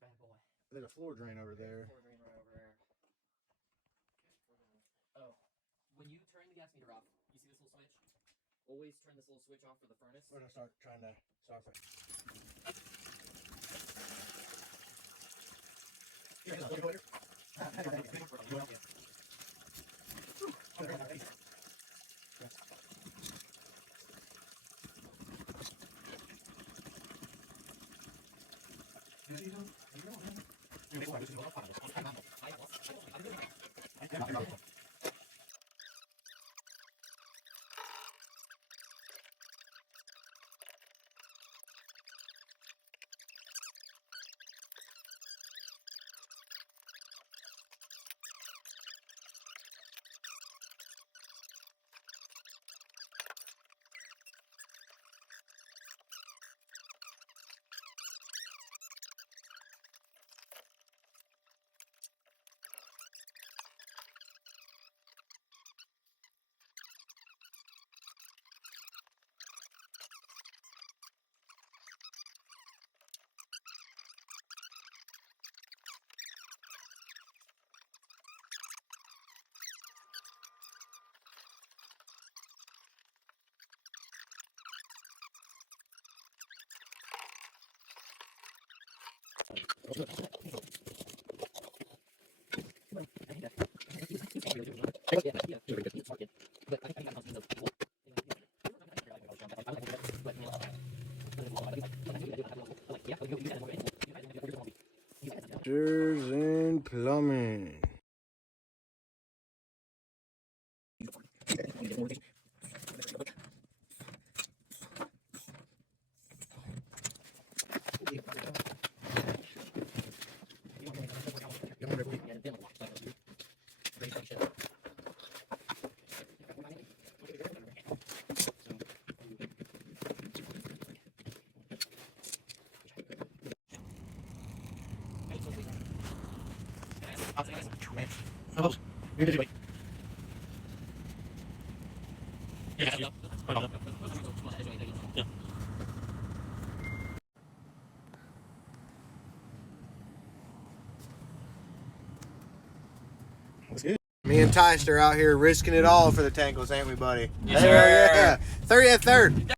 bad boy. There's a floor drain over there. Floor drain right over there. Oh, when you turn the gas meter off, you see this little switch? Always turn this little switch off for the furnace. We're gonna start trying to start it. Fixtures and plumbing. Me and Tyster are out here risking it all for the Tangles, ain't we, buddy? Yes, sir. Yeah. 30 at third.